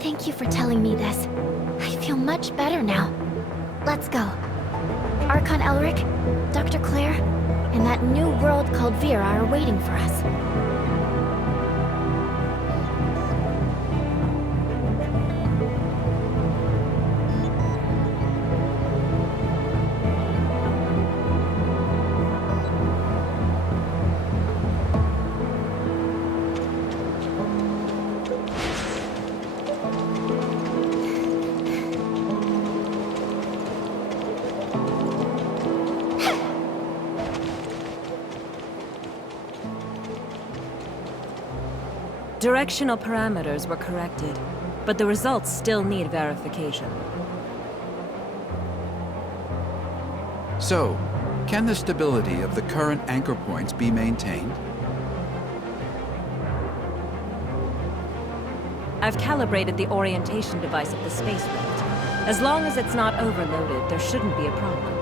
Thank you for telling me this. I feel much better now. Let's go. Archon Elric, Dr. Claire, and that new world called Vera are waiting for us. Directional parameters were corrected, but the results still need verification. So, can the stability of the current anchor points be maintained? I've calibrated the orientation device of the Space Rift. As long as it's not overloaded, there shouldn't be a problem.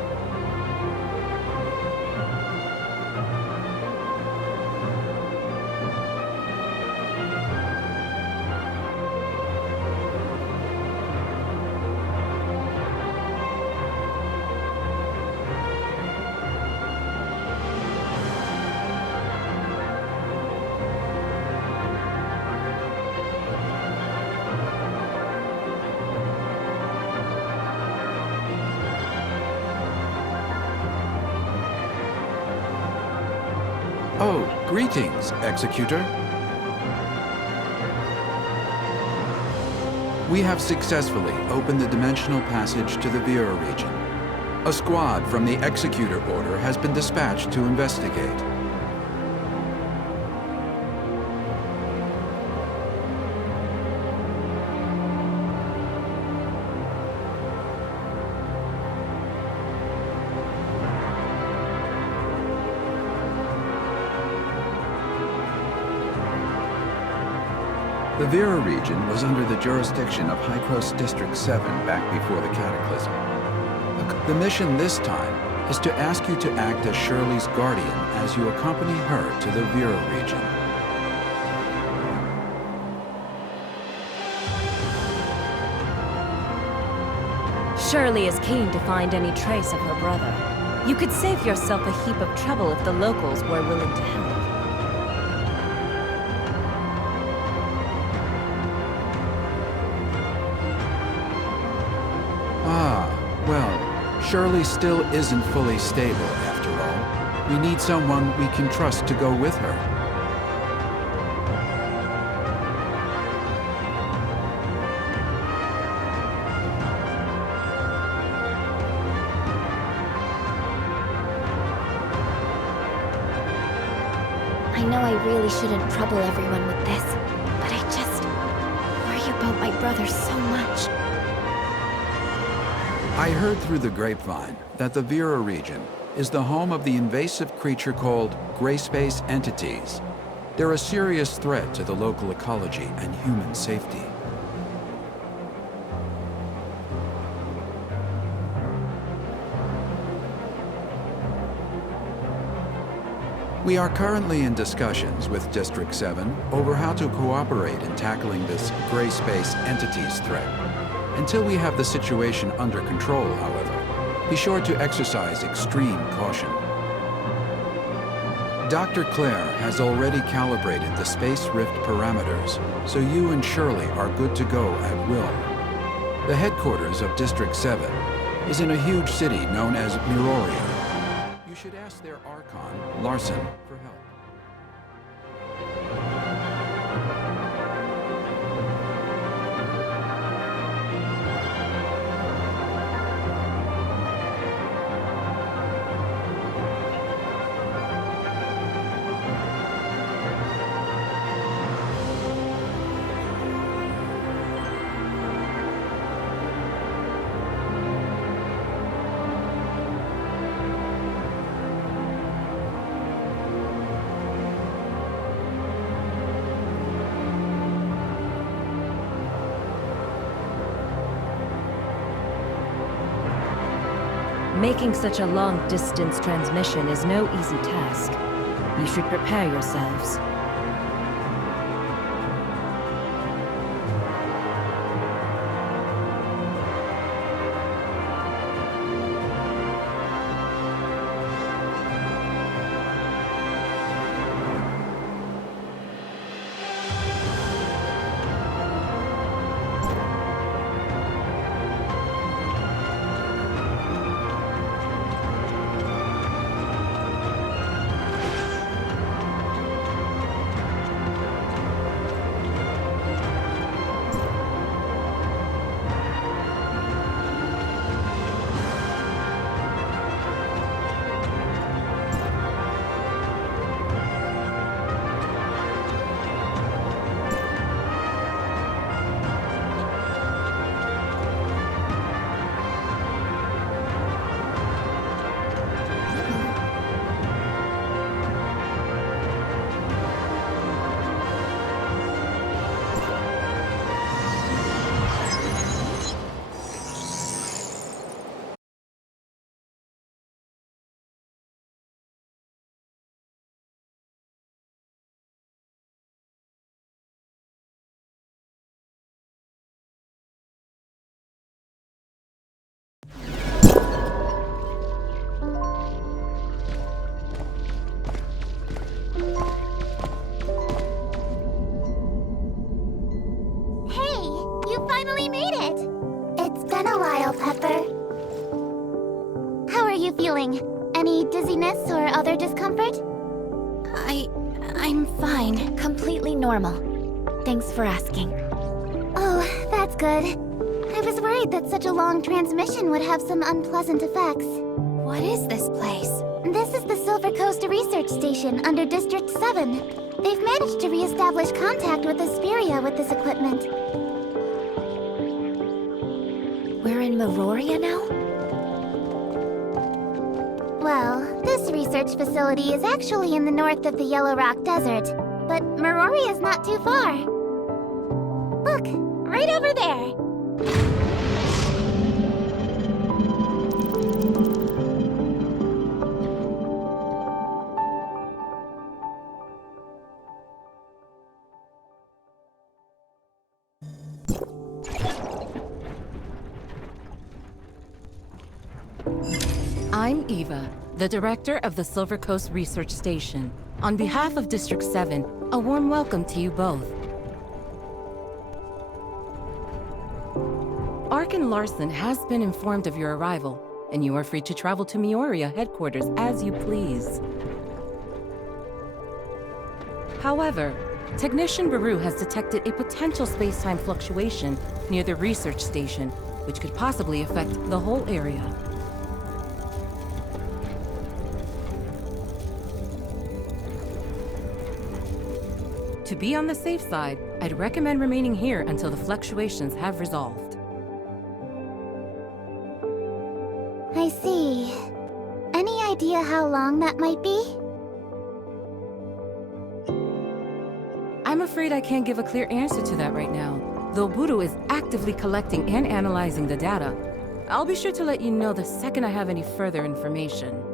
Oh, greetings, Executor. We have successfully opened the dimensional passage to the Vera region. A squad from the Executor Order has been dispatched to investigate. The Vera region was under the jurisdiction of Hykros District 7 back before the Cataclysm. The mission this time is to ask you to act as Shirley's guardian as you accompany her to the Vera region. Shirley is keen to find any trace of her brother. You could save yourself a heap of trouble if the locals were willing to help. Well, Shirley still isn't fully stable, after all. We need someone we can trust to go with her. I know I really shouldn't trouble everyone with this, but I just worry about my brother so much. I heard through the grapevine that the Vera region is the home of the invasive creature called gray space entities. They're a serious threat to the local ecology and human safety. We are currently in discussions with District 7 over how to cooperate in tackling this gray space entities threat. Until we have the situation under control, however, be sure to exercise extreme caution. Dr. Claire has already calibrated the Space Rift parameters, so you and Shirley are good to go at will. The headquarters of District 7 is in a huge city known as Miroria. You should ask their Archon, Larson, for help. Making such a long-distance transmission is no easy task. You should prepare yourselves. dizziness or other discomfort? I'm fine. Completely normal. Thanks for asking. Oh, that's good. I was worried that such a long transmission would have some unpleasant effects. What is this place? This is the Silver Coast Research Station under District 7. They've managed to re-establish contact with Asperia with this equipment. We're in Meroria now? Well, this research facility is actually in the north of the Yellow Rock Desert, but Meroria's not too far. Look, right over there. I'm Eva, the director of the Silver Coast Research Station. On behalf of District 7, a warm welcome to you both. Arkan Larson has been informed of your arrival, and you are free to travel to Meroria headquarters as you please. However, Technician Baru has detected a potential space-time fluctuation near the research station, which could possibly affect the whole area. To be on the safe side, I'd recommend remaining here until the fluctuations have resolved. I see. Any idea how long that might be? I'm afraid I can't give a clear answer to that right now, though Buru is actively collecting and analyzing the data. I'll be sure to let you know the second I have any further information.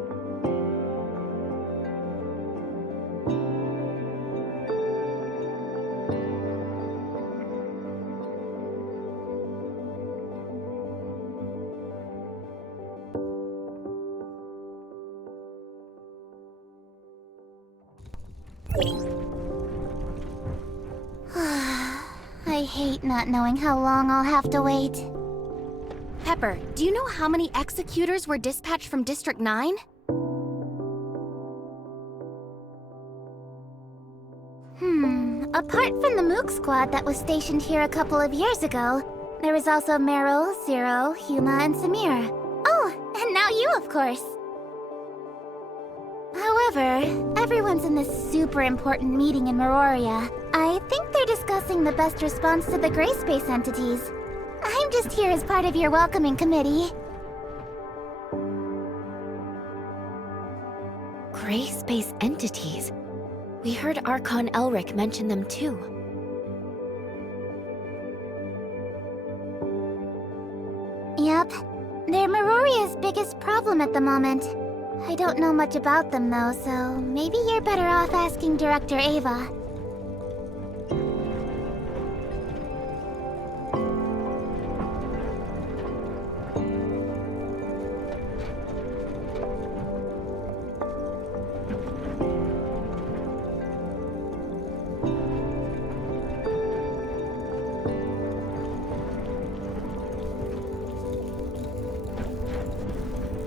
I hate not knowing how long I'll have to wait. Pepper, do you know how many executors were dispatched from District 9? Apart from the Mook squad that was stationed here a couple of years ago, there was also Meryl, Zero, Huma, and Samir. Oh, and now you, of course. However, everyone's in this super important meeting in Meroria. I think they're discussing the best response to the gray space entities. I'm just here as part of your welcoming committee. Gray space entities? We heard Archon Elric mention them too. Yep. They're Meroria's biggest problem at the moment. I don't know much about them though, so maybe you're better off asking Director Ava.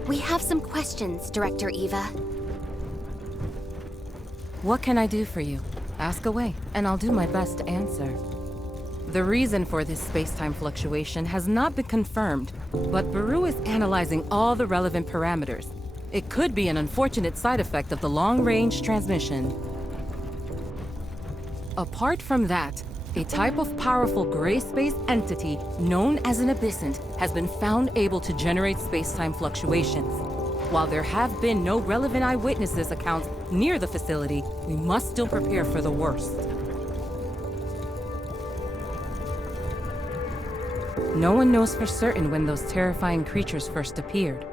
We have some questions, Director Eva. What can I do for you? Ask away, and I'll do my best to answer. The reason for this space-time fluctuation has not been confirmed, but Baru is analyzing all the relevant parameters. It could be an unfortunate side effect of the long-range transmission. Apart from that, a type of powerful gray space entity known as an abyssant has been found able to generate space-time fluctuations. While there have been no relevant eyewitnesses accounts near the facility, we must still prepare for the worst. No one knows for certain when those terrifying creatures first appeared.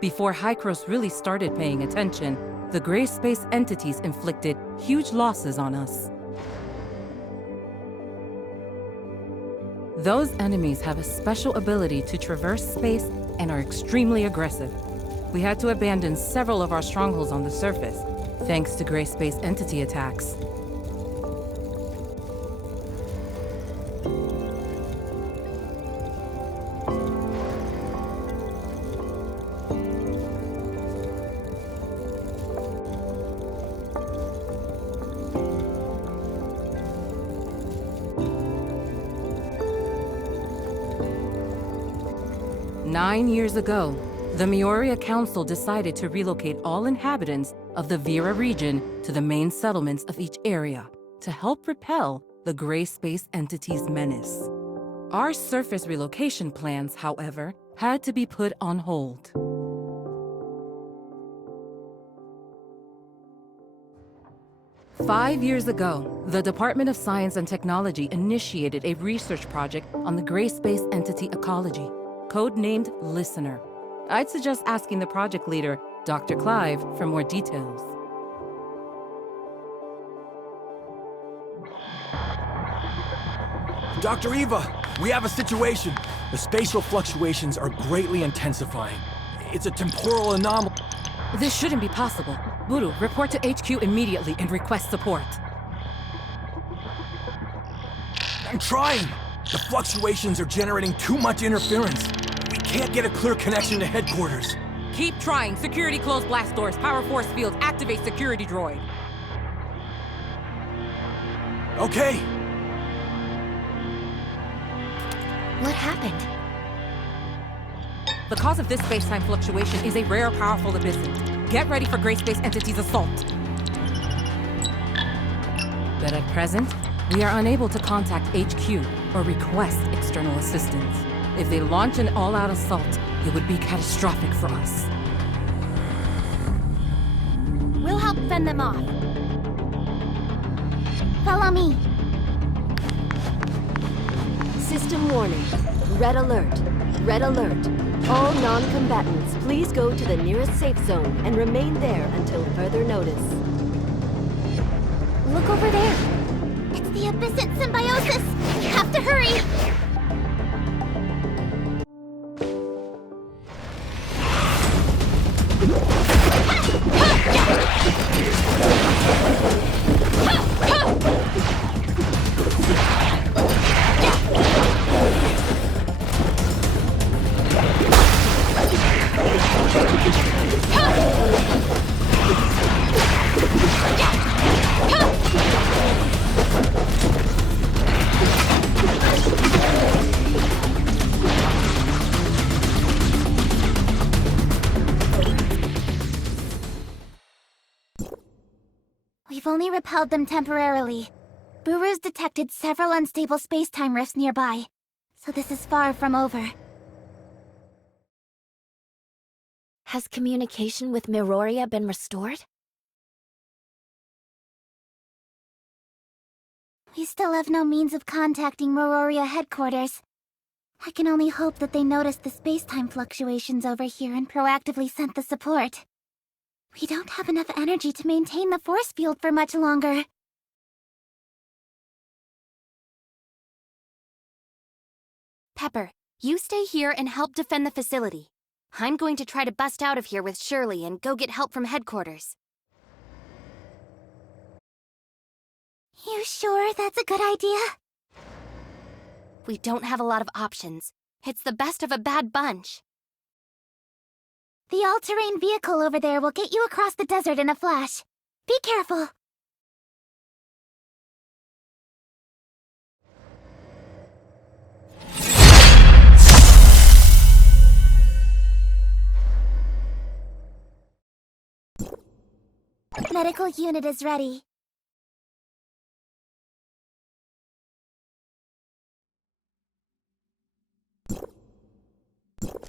Before Hykros really started paying attention, the gray space entities inflicted huge losses on us. Those enemies have a special ability to traverse space and are extremely aggressive. We had to abandon several of our strongholds on the surface, thanks to gray space entity attacks. 9 years ago, the Mioria Council decided to relocate all inhabitants of the Vera region to the main settlements of each area to help repel the gray space entity's menace. Our surface relocation plans, however, had to be put on hold. Five years ago, the Department of Science and Technology initiated a research project on the gray space entity ecology, codenamed Listener. I'd suggest asking the project leader, Dr. Clive, for more details. Dr. Eva, we have a situation. The spatial fluctuations are greatly intensifying. It's a temporal anomaly. This shouldn't be possible. Buru, report to HQ immediately and request support. I'm trying. The fluctuations are generating too much interference. We can't get a clear connection to headquarters. Keep trying. Security close blast doors. Power force fields. Activate security droid. Okay. What happened? The cause of this space-time fluctuation is a rare, powerful abyssal. Get ready for Gray Space Entity's assault. But at present, we are unable to contact HQ or request external assistance. If they launch an all-out assault, it would be catastrophic for us. We'll help fend them off. Follow me. System warning. Red alert. Red alert. All non-combatants, please go to the nearest safe zone and remain there until further notice. Look over there. It's the Abyssant symbiosis. We have to hurry. We've only repelled them temporarily. Buru's detected several unstable space-time rifts nearby, so this is far from over. Has communication with Miroria been restored? We still have no means of contacting Miroria headquarters. I can only hope that they noticed the space-time fluctuations over here and proactively sent the support. We don't have enough energy to maintain the force field for much longer. Pepper, you stay here and help defend the facility. I'm going to try to bust out of here with Shirley and go get help from headquarters. You sure that's a good idea? We don't have a lot of options. It's the best of a bad bunch. The all-terrain vehicle over there will get you across the desert in a flash. Be careful. Medical unit is ready.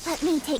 Let me take...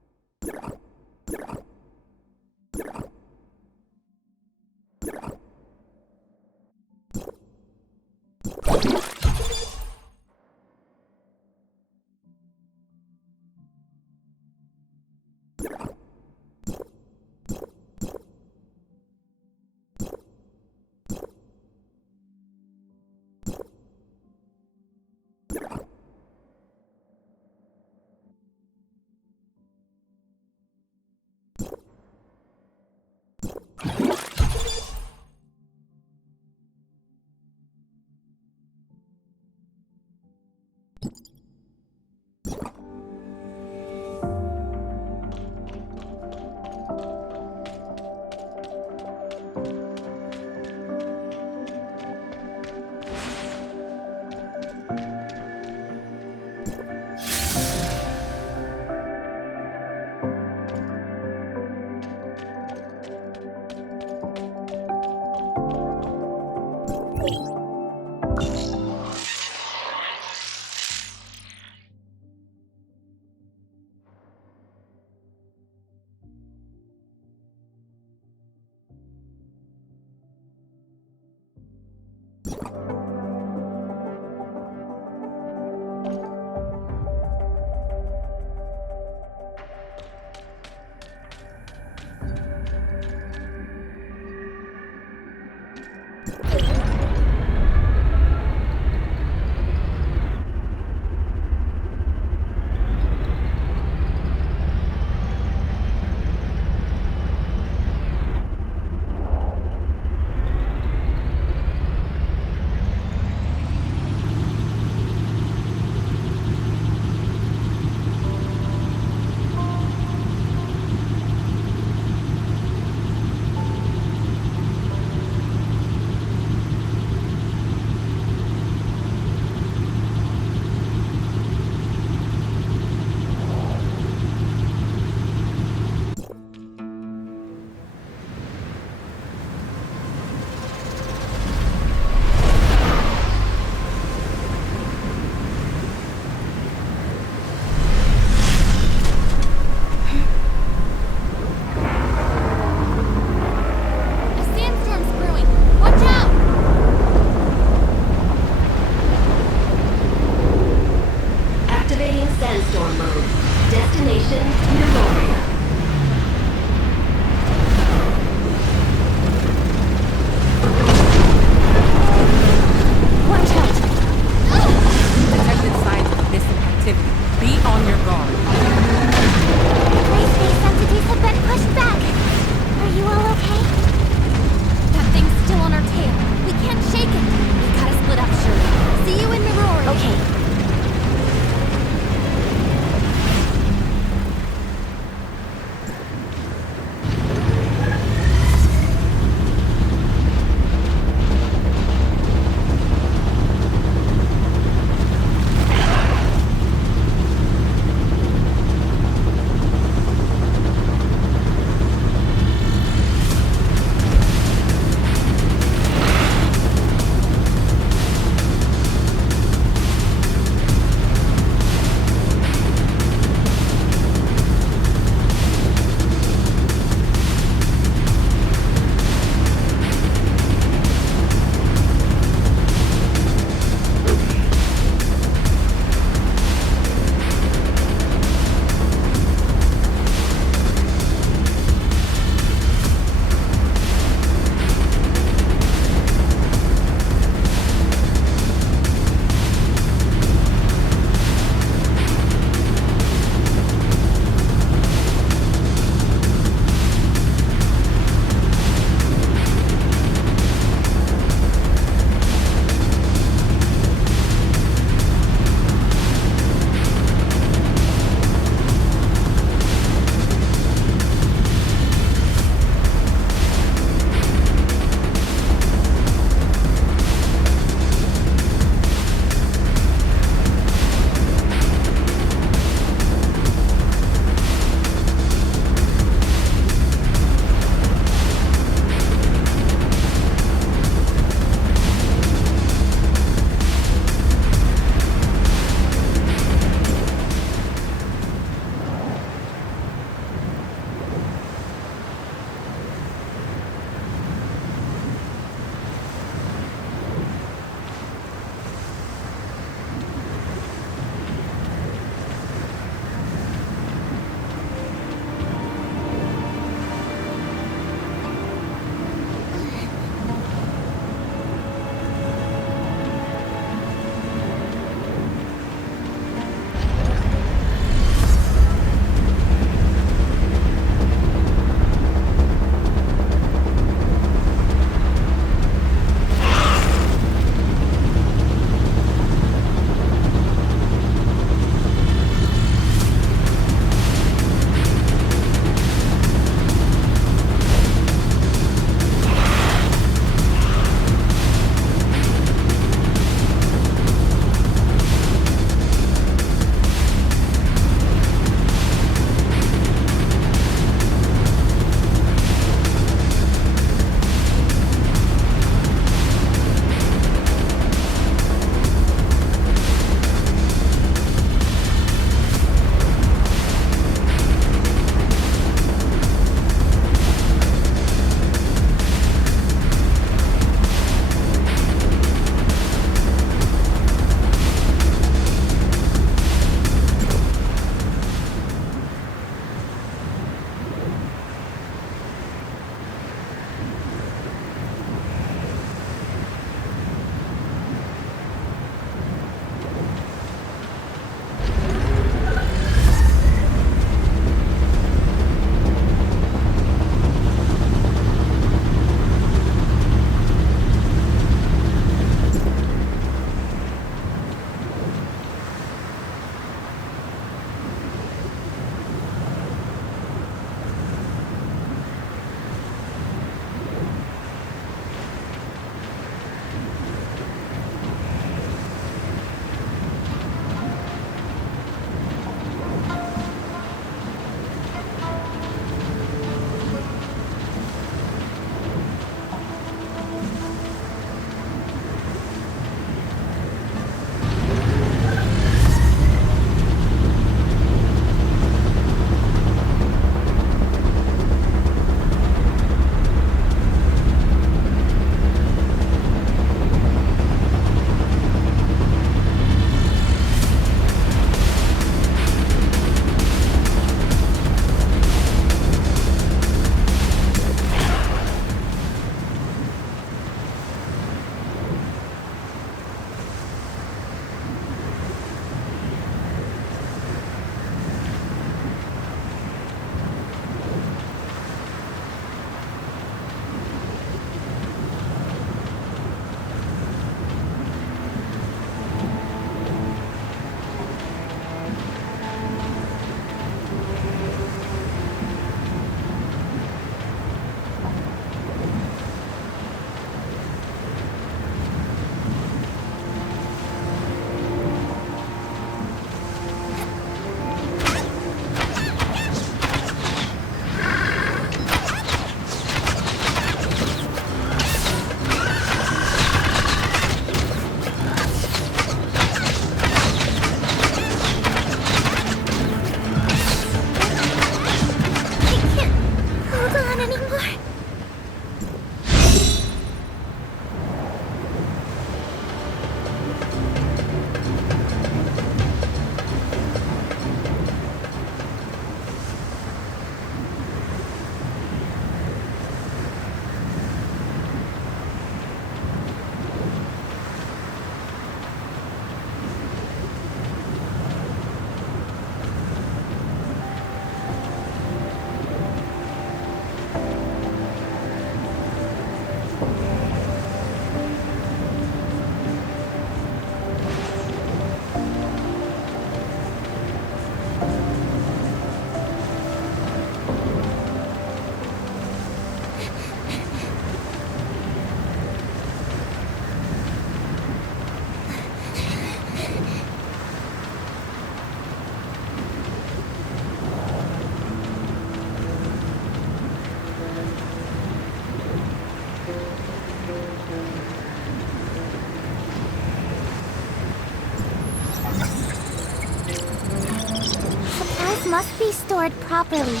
must be stored properly.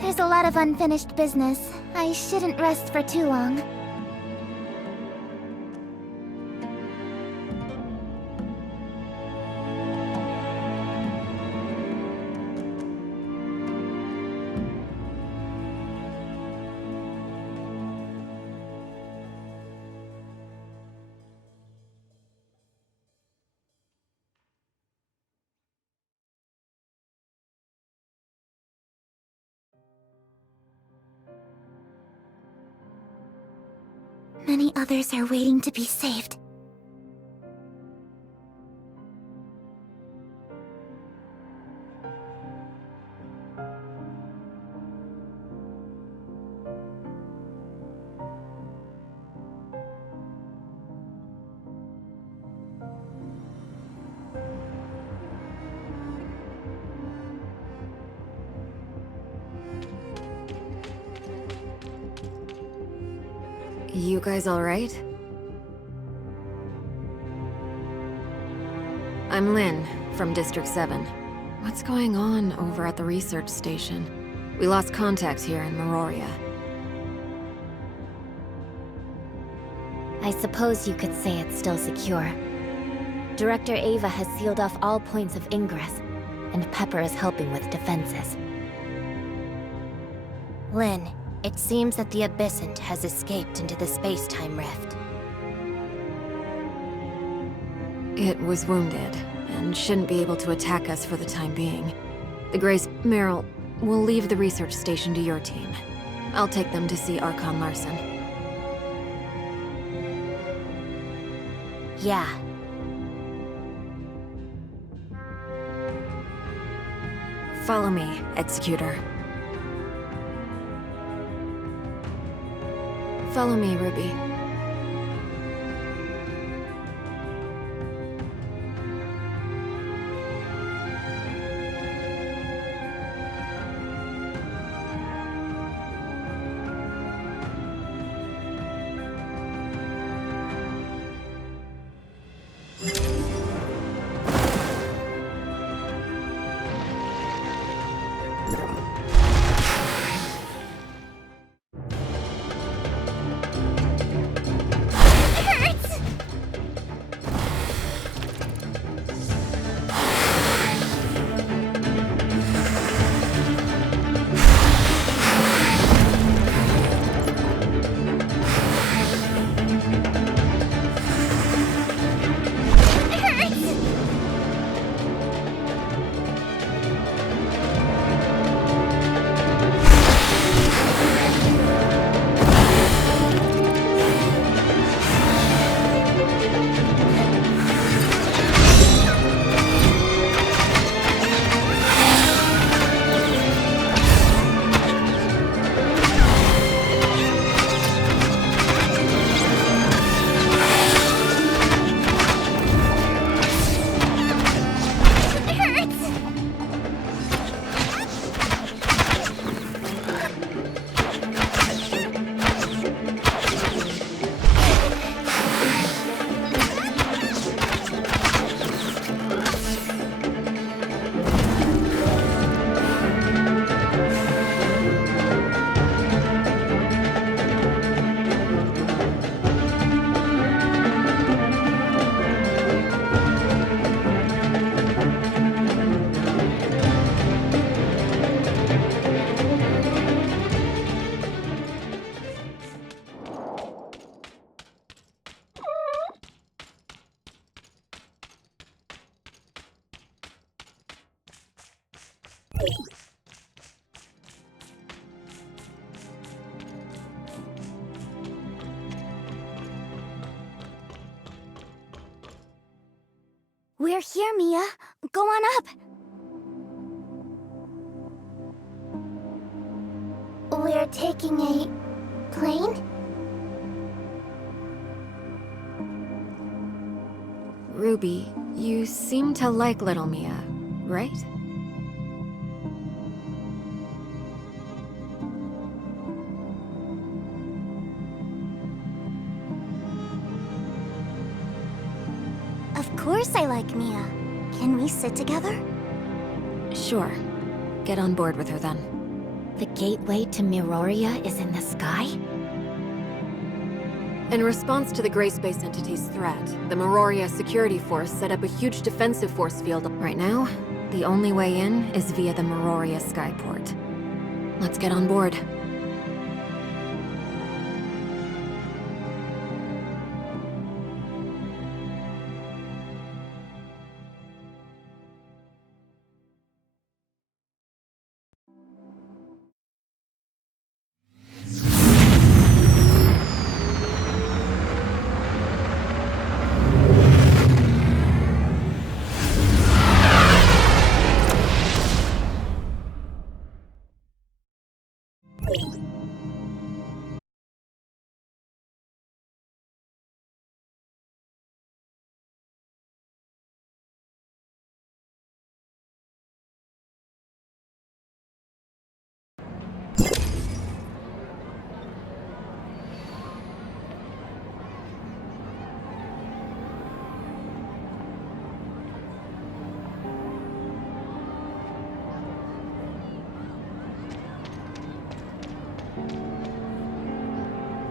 There's a lot of unfinished business. I shouldn't rest for too long. Many others are waiting to be saved. You guys alright? I'm Lynn, from District 7. What's going on over at the research station? We lost contact here in Meroria. I suppose you could say it's still secure. Director Ava has sealed off all points of ingress, and Pepper is helping with defenses. Lynn, it seems that the Abyssant has escaped into the space-time rift. It was wounded, and shouldn't be able to attack us for the time being. The Grace... Meryl, we'll leave the research station to your team. I'll take them to see Archon Larson. Yeah. Follow me, Executor. Follow me, Ruby. We're here, Mia. Go on up. We're taking a plane? Ruby, you seem to like little Mia, right? Of course I like Mia. Can we sit together? Sure. Get on board with her then. The gateway to Miroria is in the sky? In response to the Gray Space Entity's threat, the Meroria Security Force set up a huge defensive force field. Right now, the only way in is via the Meroria Skyport. Let's get on board.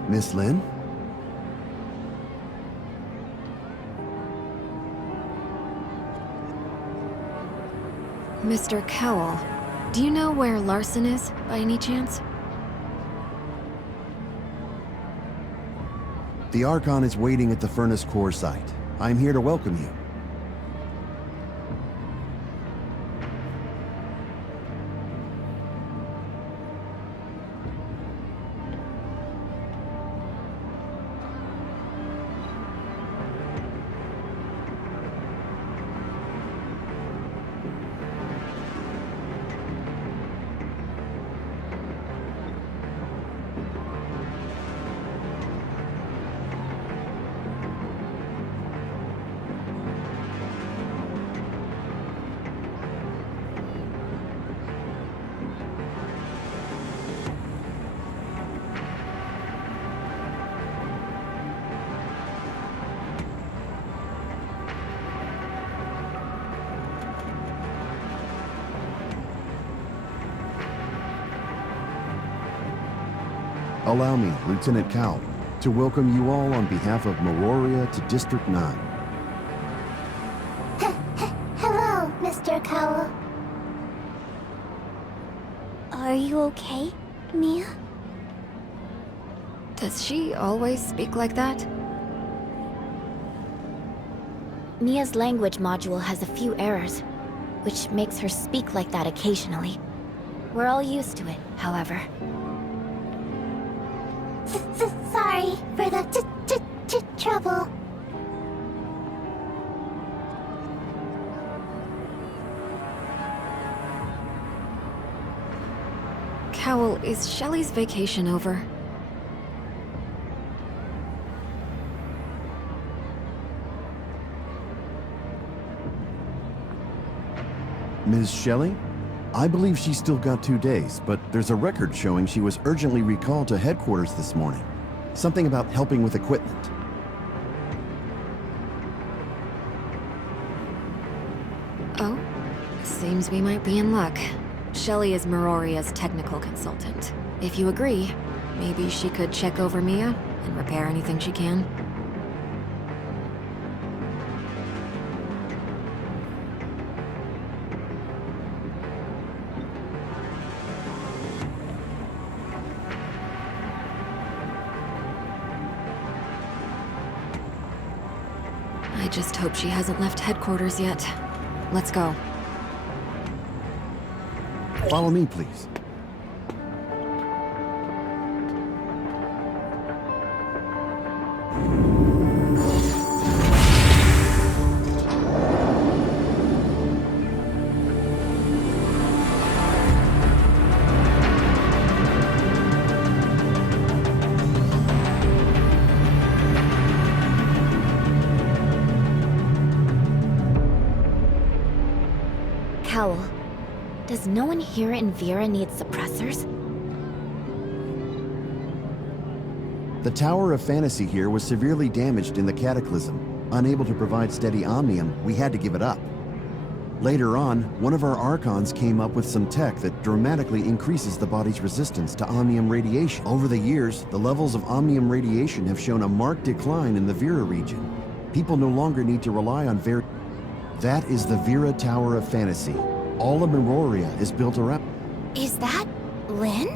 Miss Lin? Mr. Cowell, do you know where Larson is, by any chance? The Archon is waiting at the Furnace Core site. I'm here to welcome you. Allow me, Lieutenant Cowell, to welcome you all on behalf of Meroria to District 9. Hello, Mr. Cowell. Are you okay, Mia? Does she always speak like that? Mia's language module has a few errors, which makes her speak like that occasionally. We're all used to it, however. Sorry for the trouble. Cowell, is Shelley's vacation over? Ms. Shelley? I believe she's still got 2 days, but there's a record showing she was urgently recalled to headquarters this morning. Something about helping with equipment. Oh, seems we might be in luck. Shelley is Meroria's technical consultant. If you agree, maybe she could check over Mia and repair anything she can. I just hope she hasn't left headquarters yet. Let's go. Follow me, please. Cowell, does no one here in Vera need suppressors? The Tower of Fantasy here was severely damaged in the Cataclysm. Unable to provide steady omnium, we had to give it up. Later on, one of our Archons came up with some tech that dramatically increases the body's resistance to omnium radiation. Over the years, the levels of omnium radiation have shown a marked decline in the Vera region. People no longer need to rely on Vera. That is the Vera Tower of Fantasy. All of Meroria is built around. Is that Lynn?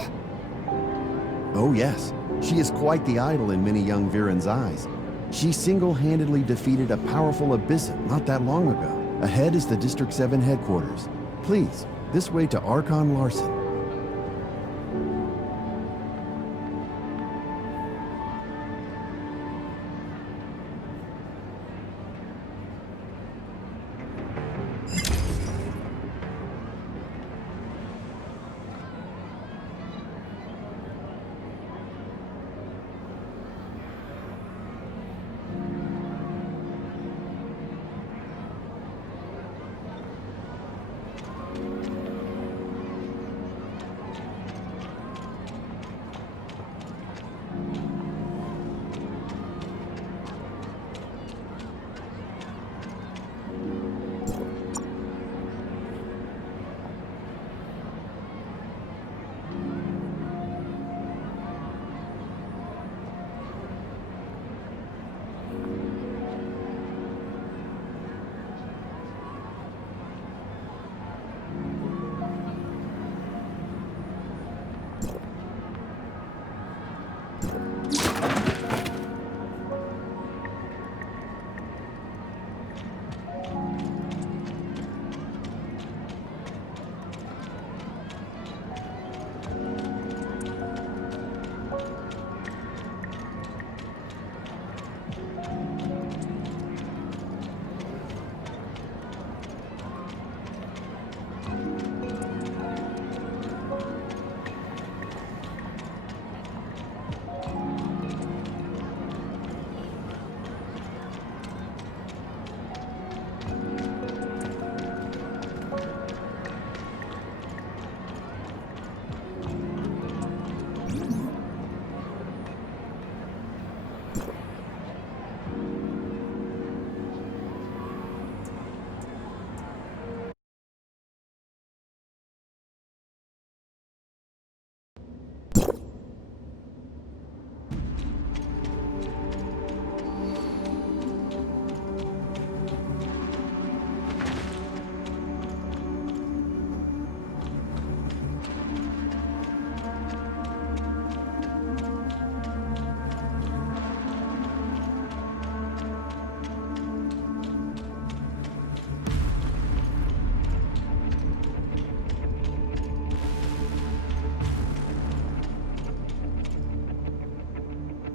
Oh yes, she is quite the idol in many young Virans' eyes. She single-handedly defeated a powerful Abyssal not that long ago. Ahead is the District 7 headquarters. Please, this way to Archon Larson.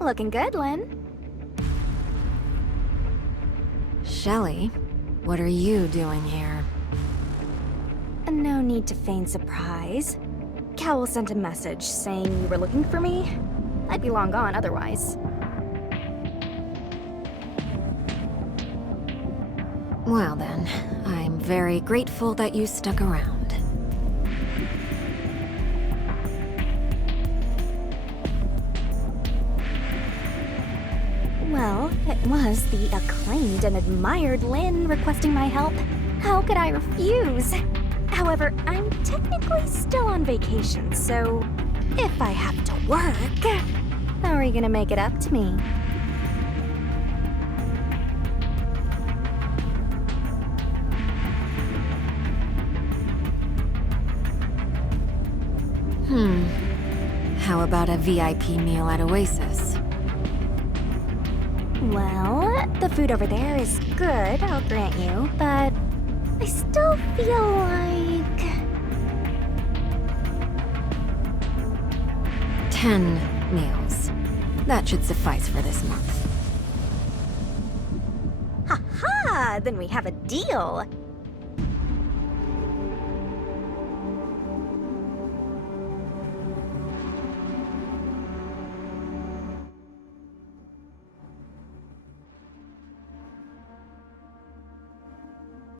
Looking good, Lynn. Shelley, what are you doing here? No need to feign surprise. Cowell sent a message saying you were looking for me. I'd be long gone otherwise. Well then, I'm very grateful that you stuck around. Well, it was the acclaimed and admired Lynn requesting my help. How could I refuse? However, I'm technically still on vacation, so if I have to work, how are you gonna make it up to me? How about a VIP meal at Oasis? Well, the food over there is good, I'll grant you, but I still feel like... 10 meals. That should suffice for this month. Ha-ha! Then we have a deal.